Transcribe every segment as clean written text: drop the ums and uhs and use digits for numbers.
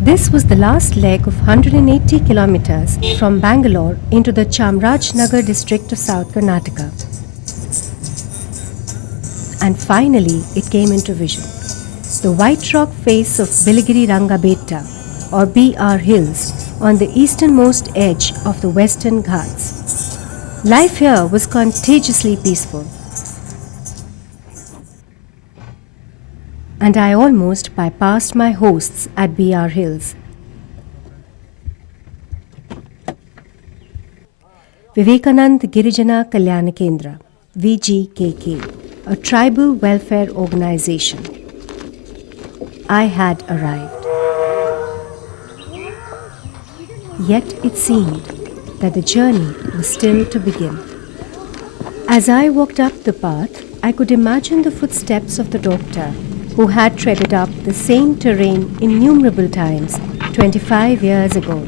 This was the last leg of 180 kilometers from Bangalore into the Chamrajnagar district of South Karnataka. And finally, it came into vision. The white rock face of Bilagiri Ranga Betta, or BR Hills, on the easternmost edge of the Western Ghats. Life here was contagiously peaceful. And I almost bypassed my hosts at BR Hills. Vivekanand Girijana Kalyana Kendra, VGKK, a tribal welfare organization. I had arrived. Yet it seemed that the journey was still to begin. As I walked up the path, I could imagine the footsteps of the doctor who had treaded up the same terrain innumerable times 25 years ago.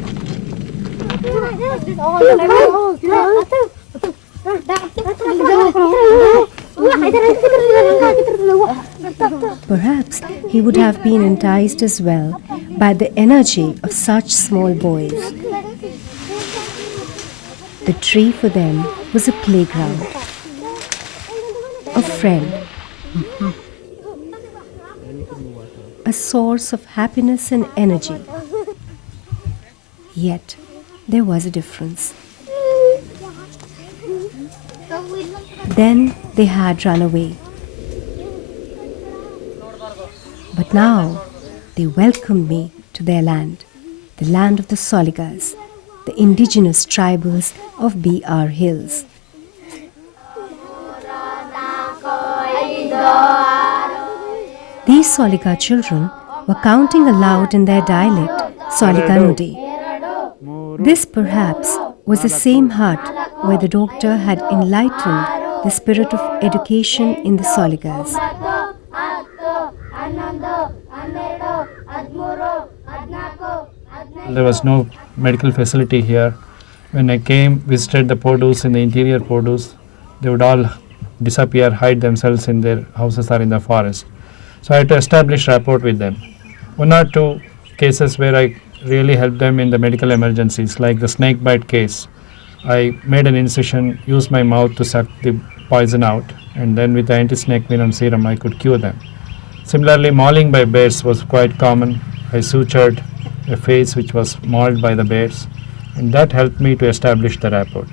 Perhaps he would have been enticed as well by the energy of such small boys. The tree for them was a playground, a friend, a source of happiness and energy. Yet, there was a difference. Then they had run away. But now, they welcomed me to their land, the land of the Soligas, the indigenous tribals of BR Hills. These Soliga children were counting aloud in their dialect, Soliga Nudi. This perhaps was the same hut where the doctor had enlightened the spirit of education in the Soligas. There was no medical facility here. When I visited the Podus in the interior Podus, they would all disappear, hide themselves in their houses or in the forest. So I had to establish rapport with them. One or two cases where I really helped them in the medical emergencies, like the snake bite case. I made an incision, used my mouth to suck the poison out, and then with the anti-snake venom serum I could cure them. Similarly, mauling by bears was quite common. I sutured a face which was mauled by the bears, and that helped me to establish the rapport.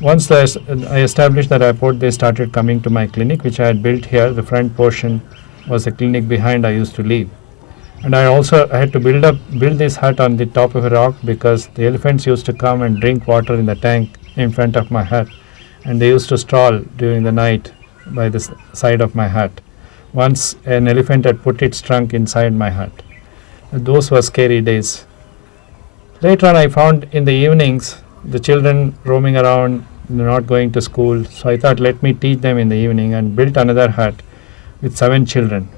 Once I established the rapport, they started coming to my clinic, which I had built here. The front portion was a clinic behind I used to live. And I had to build this hut on the top of a rock because the elephants used to come and drink water in the tank in front of my hut. And they used to stroll during the night by the side of my hut. Once an elephant had put its trunk inside my hut. Those were scary days. Later on I found in the evenings the children roaming around, not going to school. So I thought, let me teach them in the evening, and built another hut with 7 children.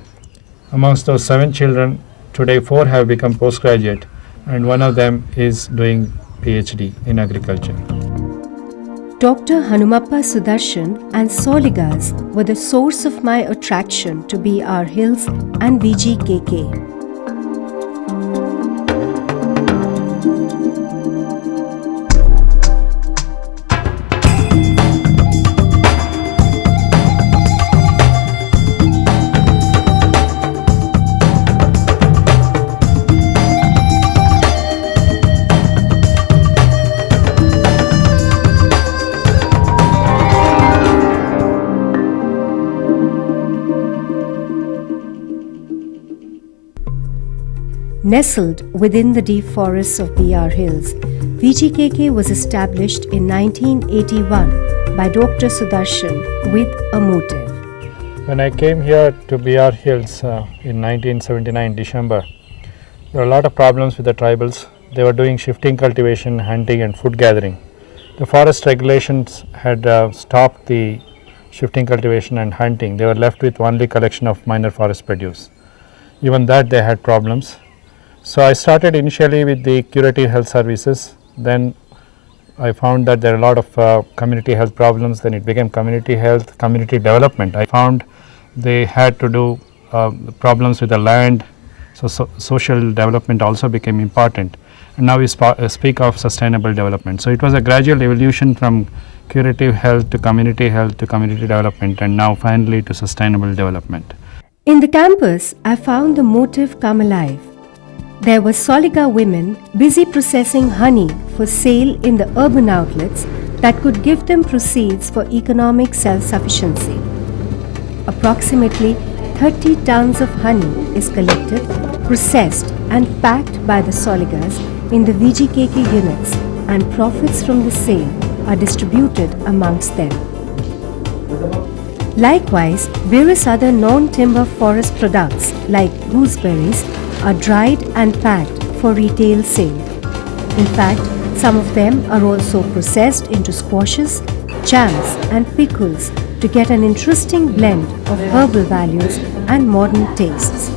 Amongst those 7 children, today 4 have become postgraduate, and one of them is doing PhD in agriculture. Dr. Hanumappa Sudarshan and Soligas were the source of my attraction to BR Hills and VGKK. Nestled within the deep forests of BR Hills, VGKK was established in 1981 by Dr. Sudarshan with a motive. When I came here to BR Hills in 1979 December, there were a lot of problems with the tribals. They were doing shifting cultivation, hunting and food gathering. The forest regulations had stopped the shifting cultivation and hunting. They were left with only collection of minor forest produce. Even that they had problems. So I started initially with the curative health services. Then I found that there are a lot of community health problems. Then it became community health, community development. I found they had to do problems with the land. So social development also became important. And now we speak of sustainable development. So it was a gradual evolution from curative health to community development, and now finally to sustainable development. In the campus, I found the motive come alive. There were Soliga women busy processing honey for sale in the urban outlets that could give them proceeds for economic self-sufficiency. Approximately 30 tons of honey is collected, processed and packed by the Soligas in the VGKK units, and profits from the sale are distributed amongst them. Likewise, various other non-timber forest products like gooseberries are dried and packed for retail sale. In fact, some of them are also processed into squashes, jams and pickles to get an interesting blend of herbal values and modern tastes.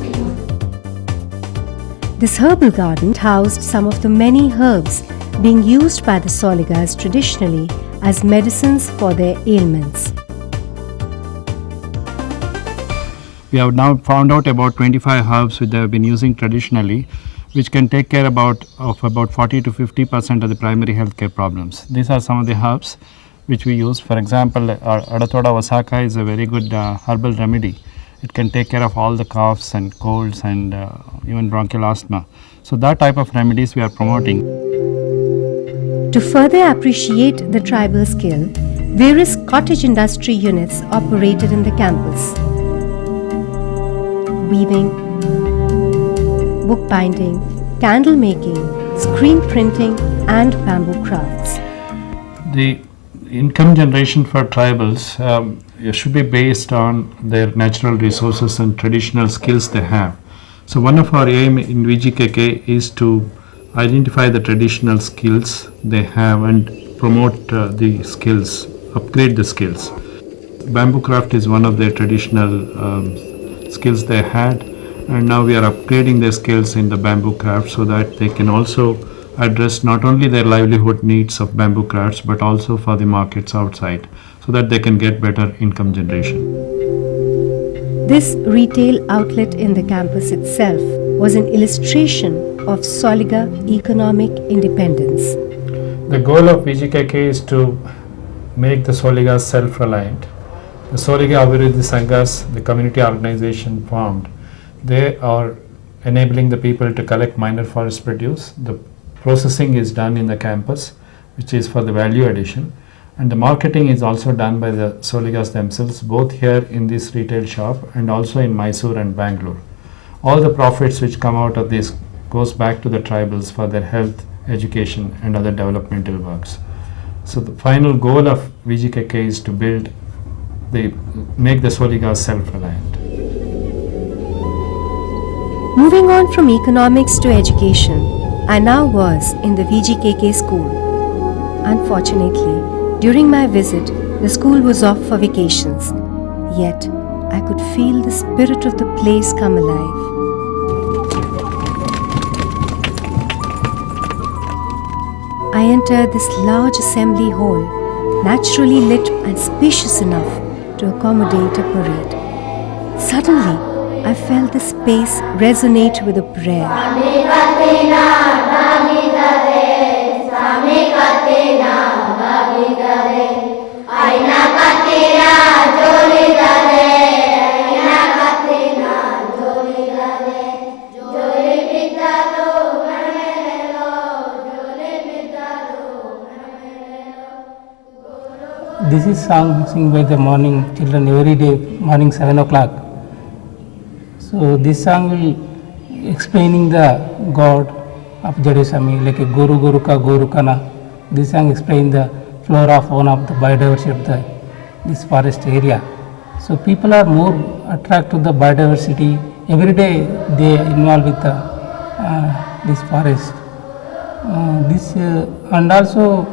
This herbal garden housed some of the many herbs being used by the Soligas traditionally as medicines for their ailments. We have now found out about 25 herbs which they have been using traditionally, which can take care of about 40 to 50% of the primary healthcare problems. These are some of the herbs which we use. For example, Adatoda vasaka is a very good herbal remedy. It can take care of all the coughs and colds and even bronchial asthma. So that type of remedies we are promoting. To further appreciate the tribal skill, various cottage industry units operated in the campus. Weaving, bookbinding, candle making, screen printing and bamboo crafts. The income generation for tribals should be based on their natural resources and traditional skills they have. So one of our aim in VGKK is to identify the traditional skills they have and promote the skills, upgrade the skills. Bamboo craft is one of their traditional skills they had, and now we are upgrading their skills in the bamboo craft so that they can also address not only their livelihood needs of bamboo crafts but also for the markets outside, so that they can get better income generation. This retail outlet in the campus itself was an illustration of Soliga economic independence. The goal of VGKK is to make the Soligas self-reliant. The Soliga Abhiruddhi Sanghas, the community organization formed, they are enabling the people to collect minor forest produce. The processing is done in the campus, which is for the value addition, and the marketing is also done by the Soligas themselves, both here in this retail shop and also in Mysore and Bangalore. All the profits which come out of this goes back to the tribals for their health, education and other developmental works. So the final goal of VGKK is to make the Soligas self-reliant. Moving on from economics to education, I now was in the VGKK school. Unfortunately, during my visit, the school was off for vacations. Yet, I could feel the spirit of the place come alive. I entered this large assembly hall, naturally lit and spacious enough to accommodate a parade. Suddenly, I felt the space resonate with a prayer. This is song sung by the morning children every day, morning 7 o'clock. So this song will explaining the God of Jadeswami, like a Guru Guruka Gurukana. This song explains the flora of one of the biodiversity of this forest area. So people are more attracted to the biodiversity. Every day they involve with this forest. And also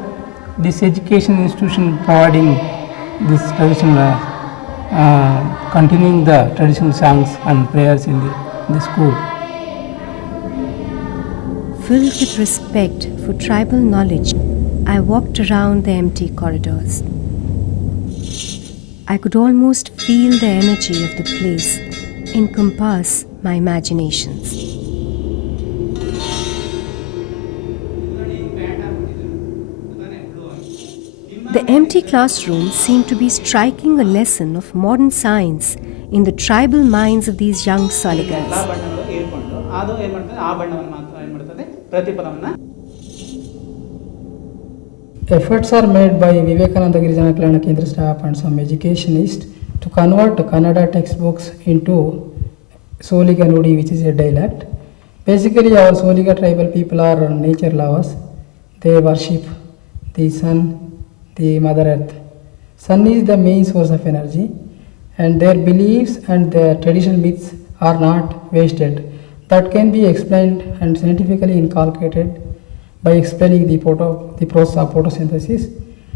this education institution providing this traditional, continuing the traditional songs and prayers in the school. Filled with respect for tribal knowledge, I walked around the empty corridors. I could almost feel the energy of the place encompass my imaginations. The empty classroom seemed to be striking a lesson of modern science in the tribal minds of these young Soligas. Efforts are made by Vivekananda Girijana Kalana Kendra staff and some educationists to convert Kannada textbooks into Soliga Nudi, which is a dialect. Basically, our Soliga tribal people are nature lovers. They worship the sun, the Mother Earth. Sun is the main source of energy, and their beliefs and their traditional myths are not wasted. That can be explained and scientifically inculcated by explaining the process of photosynthesis,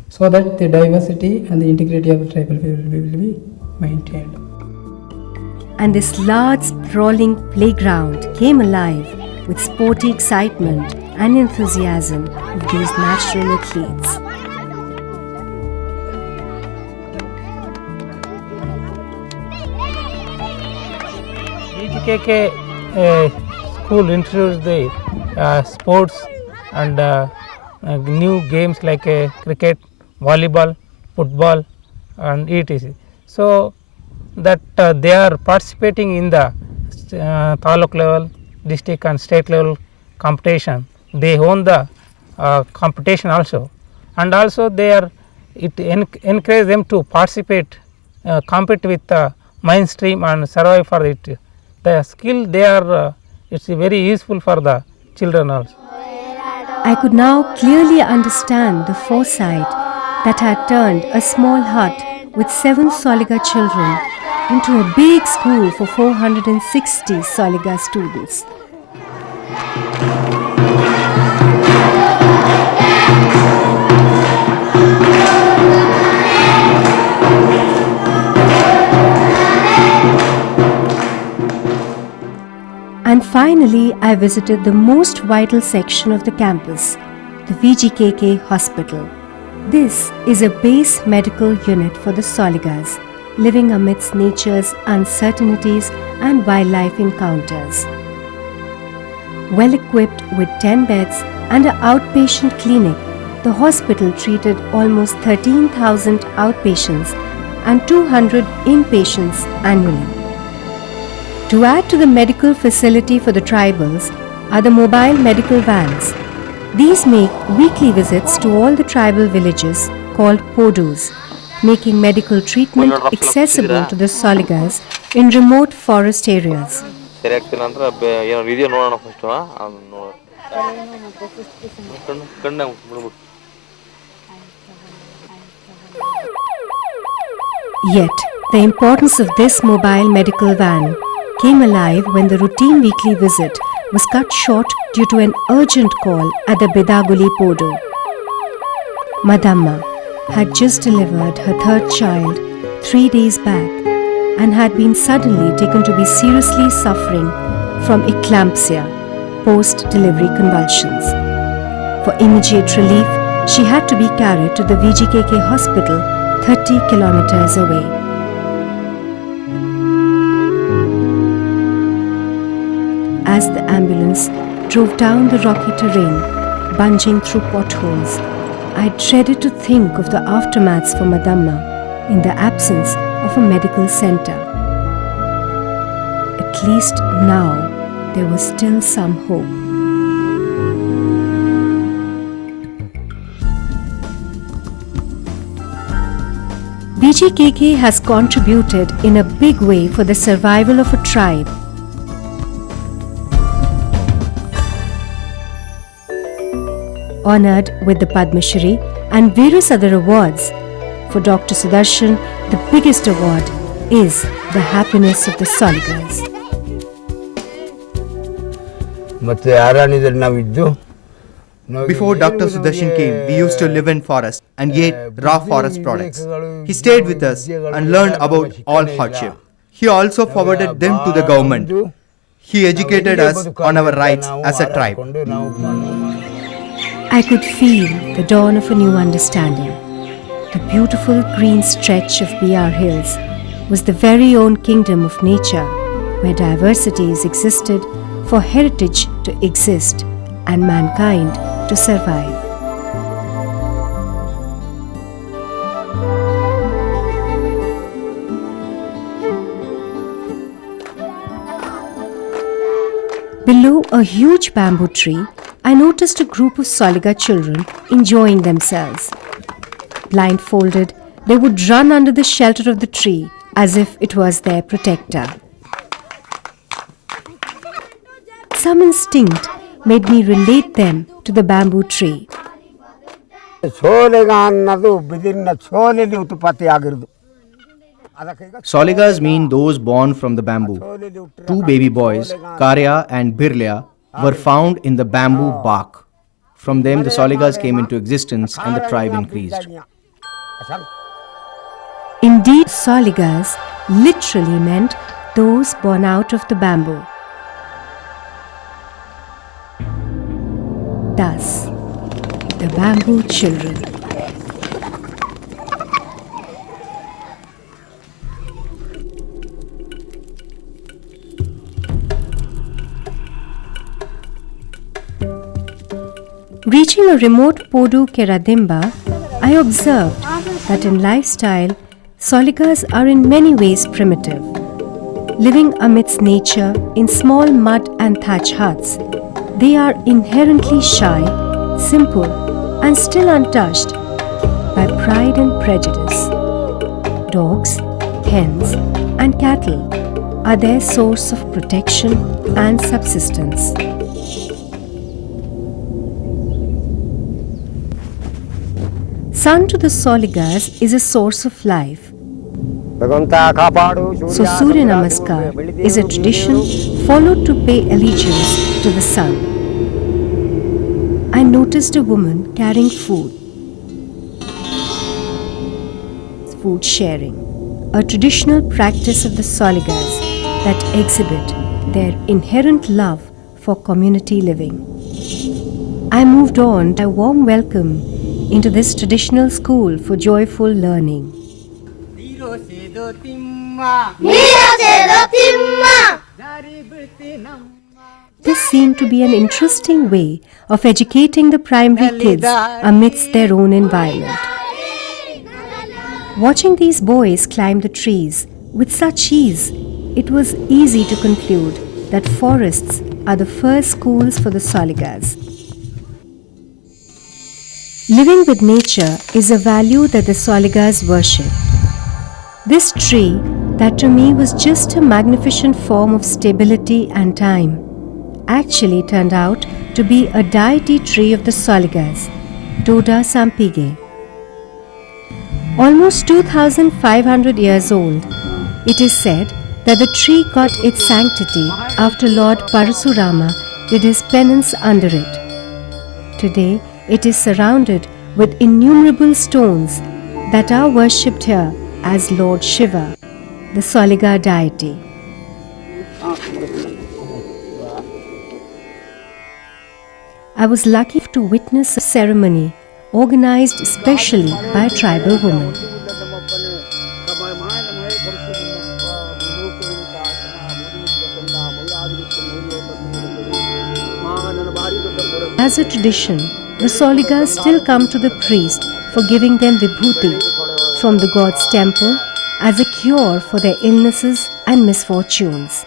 so that the diversity and the integrity of the tribal will be maintained. And this large sprawling playground came alive with sporty excitement and enthusiasm of these natural athletes. BGKK school introduced the sports and new games like cricket, volleyball, football and etc. So that they are participating in the taluk level, district and state level competition. They own the competition also, and also they are encourage them to participate, compete with mainstream and survive for it. The skill they are it's very useful for the children also. I could now clearly understand the foresight that had turned a small hut with 7 Soliga children into a big school for 460 Soliga students. And finally, I visited the most vital section of the campus, the VGKK hospital. This is a base medical unit for the Soligas, living amidst nature's uncertainties and wildlife encounters. Well equipped with 10 beds and an outpatient clinic, the hospital treated almost 13,000 outpatients and 200 inpatients annually. To add to the medical facility for the tribals are the mobile medical vans. These make weekly visits to all the tribal villages called podus, making medical treatment accessible to the Soligas in remote forest areas. Yet, the importance of this mobile medical van came alive when the routine weekly visit was cut short due to an urgent call at the Bedaguli Podo. Madamma had just delivered her 3rd child 3 days back and had been suddenly taken to be seriously suffering from eclampsia, post-delivery convulsions. For immediate relief, she had to be carried to the VGKK hospital 30 kilometers away. As the ambulance drove down the rocky terrain, bunging through potholes, I dreaded to think of the aftermaths for Madamma in the absence of a medical center. At least now there was still some hope. VGKK has contributed in a big way for the survival of a tribe. honored with the Padma Shri and various other awards. For Dr. Sudarshan, the biggest award is the happiness of the Soligas. Before Dr. Sudarshan came, we used to live in forest and ate raw forest products. He stayed with us and learned about all hardship. He also forwarded them to the government. He educated us on our rights as a tribe. I could feel the dawn of a new understanding. The beautiful green stretch of Bihar Hills was the very own kingdom of nature, where diversities existed for heritage to exist and mankind to survive. Below a huge bamboo tree, I noticed a group of Soliga children enjoying themselves. Blindfolded, they would run under the shelter of the tree as if it was their protector. Some instinct made me relate them to the bamboo tree. Soligas mean those born from the bamboo. Two baby boys, Karya and Birlya, were found in the bamboo bark. From them, the Soligas came into existence and the tribe increased. Indeed, Soligas literally meant those born out of the bamboo. Thus, the bamboo children. Reaching a remote Podu Keradimba, I observed that in lifestyle, Soligas are in many ways primitive. Living amidst nature in small mud and thatch huts, they are inherently shy, simple, and still untouched by pride and prejudice. Dogs, hens, and cattle are their source of protection and subsistence. Sun to the Soligas is a source of life. So Surya Namaskar is a tradition followed to pay allegiance to the sun. I noticed a woman carrying food. Food sharing, a traditional practice of the Soligas that exhibit their inherent love for community living. I moved on to a warm welcome into this traditional school for joyful learning. This seemed to be an interesting way of educating the primary kids amidst their own environment. Watching these boys climb the trees with such ease, it was easy to conclude that forests are the first schools for the Soligas. Living with nature is a value that the Soligas worship. This tree, that to me was just a magnificent form of stability and time, actually turned out to be a deity tree of the Soligas, Doda Sampige. Almost 2,500 years old, it is said that the tree got its sanctity after Lord Parasurama did his penance under it. Today, it is surrounded with innumerable stones that are worshipped here as Lord Shiva, the Soliga deity. I was lucky to witness a ceremony organized especially by a tribal woman. As a tradition, the Soligas still come to the priest for giving them vibhuti from the god's temple as a cure for their illnesses and misfortunes.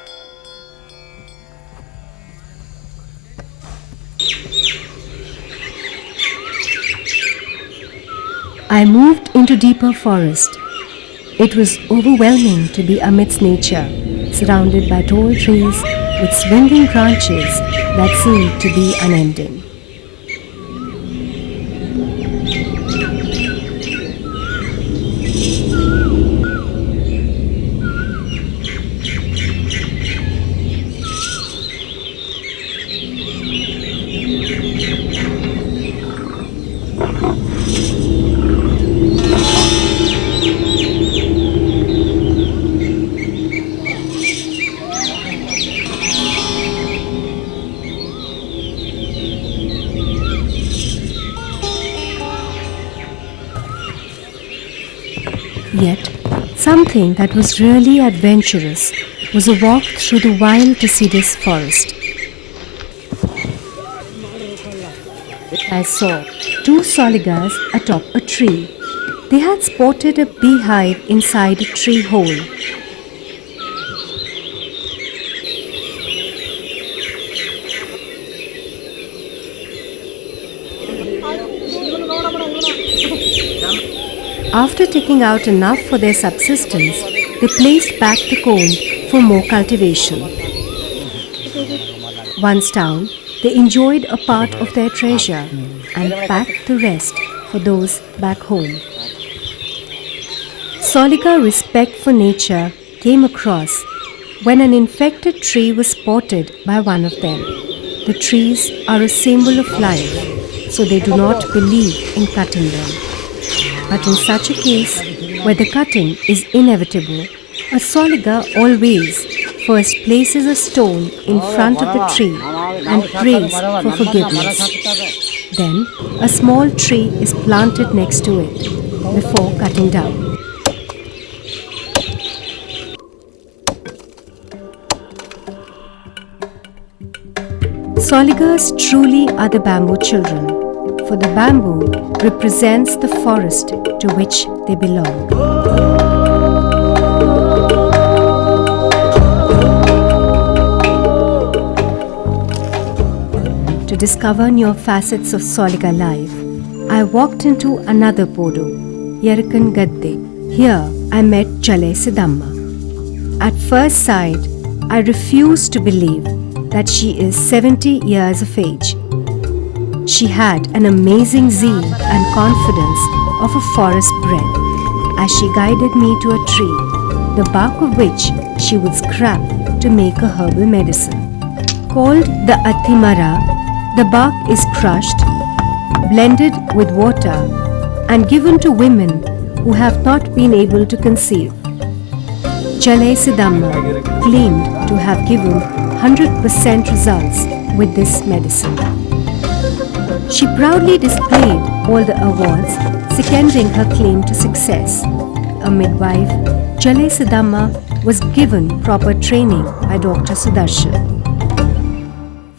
I moved into deeper forest. It was overwhelming to be amidst nature, surrounded by tall trees with swinging branches that seemed to be unending. Yet, something that was really adventurous was a walk through the wild deciduous forest. I saw two Soligas atop a tree. They had spotted a beehive inside a tree hole. After taking out enough for their subsistence, they placed back the comb for more cultivation. Once down, they enjoyed a part of their treasure and packed the rest for those back home. Soliga respect for nature came across when an infected tree was spotted by one of them. The trees are a symbol of life, so they do not believe in cutting them. But in such a case, where the cutting is inevitable, a Soliga always first places a stone in front of the tree and prays for forgiveness. Then, a small tree is planted next to it before cutting down. Soligas truly are the bamboo children, for the bamboo represents the forest to which they belong. To discover new facets of Soliga life, I walked into another podu, Yerakan Gadde. Here I met Chale Sidamma. At first sight, I refused to believe that she is 70 years of age. She had an amazing zeal and confidence of a forest bred as she guided me to a tree, the bark of which she would scrap to make a herbal medicine. Called the Athimara, the bark is crushed, blended with water, and given to women who have not been able to conceive. Chale Sidamma claimed to have given 100% results with this medicine. She proudly displayed all the awards, seconding her claim to success. A midwife, Chale Sidamma was given proper training by Dr. Sudarshan.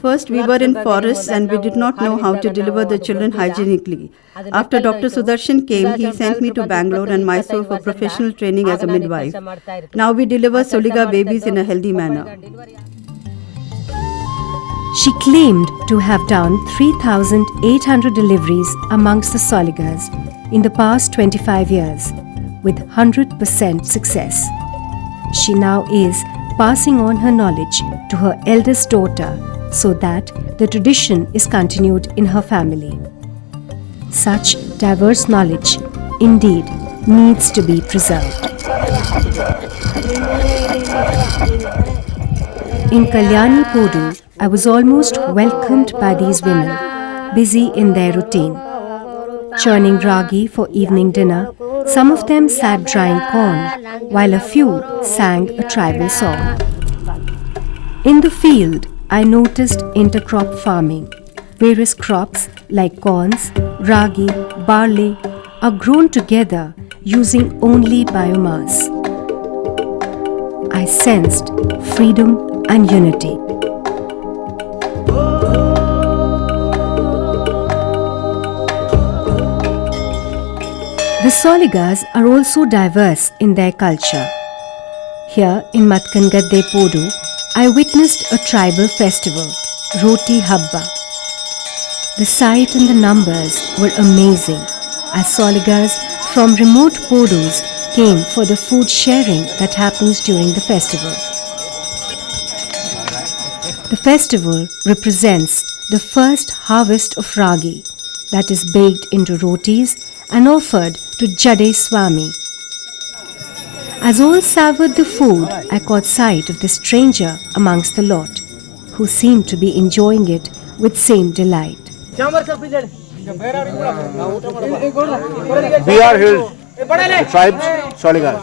First, we were in forests and we did not know how to deliver the children hygienically. After Dr. Sudarshan came, he sent me to Bangalore and Mysore for professional training as a midwife. Now we deliver Soliga babies in a healthy manner. She claimed to have done 3,800 deliveries amongst the Soligas in the past 25 years with 100% success. She now is passing on her knowledge to her eldest daughter so that the tradition is continued in her family. Such diverse knowledge indeed needs to be preserved. In Kalyani Podu, I was almost welcomed by these women, busy in their routine. Churning ragi for evening dinner, some of them sat drying corn, while a few sang a tribal song. In the field, I noticed intercrop farming. Various crops like corns, ragi, barley are grown together using only biomass. I sensed freedom and unity. The Soligas are also diverse in their culture. Here in Matkangadde Podu, I witnessed a tribal festival, Roti Habba. The sight and the numbers were amazing as Soligas from remote Podus came for the food sharing that happens during the festival. The festival represents the first harvest of ragi that is baked into rotis and offered to Jade Swami. As all savored the food, I caught sight of the stranger amongst the lot, who seemed to be enjoying it with same delight. We are here, the tribes Soligas.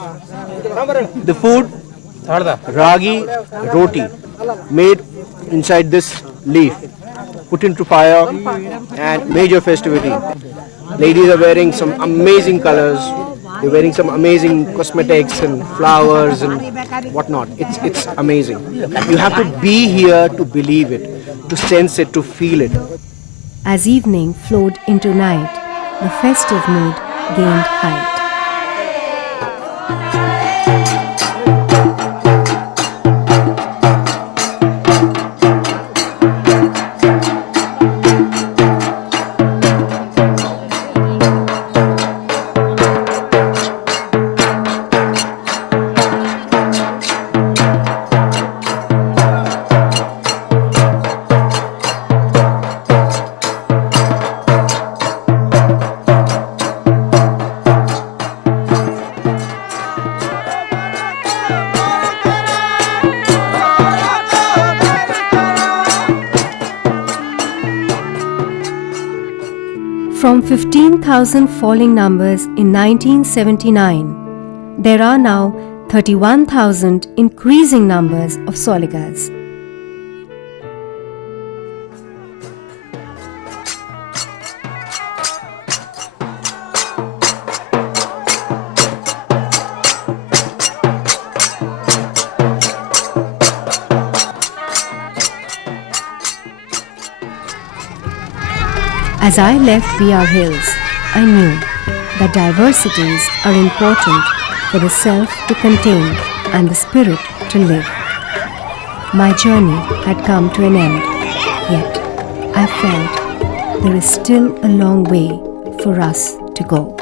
The food, ragi roti, made inside this leaf, put into fire, and major festivity. Ladies are wearing some amazing colors, They're wearing some amazing cosmetics and flowers and whatnot. It's amazing. You have to be here to believe it, to sense it, to feel it. As evening flowed into night, the festive mood gained height. From 15,000 falling numbers in 1979, there are now 31,000 increasing numbers of Soligas. As I left BR Hills, I knew that diversities are important for the self to contain and the spirit to live. My journey had come to an end, yet I felt there is still a long way for us to go.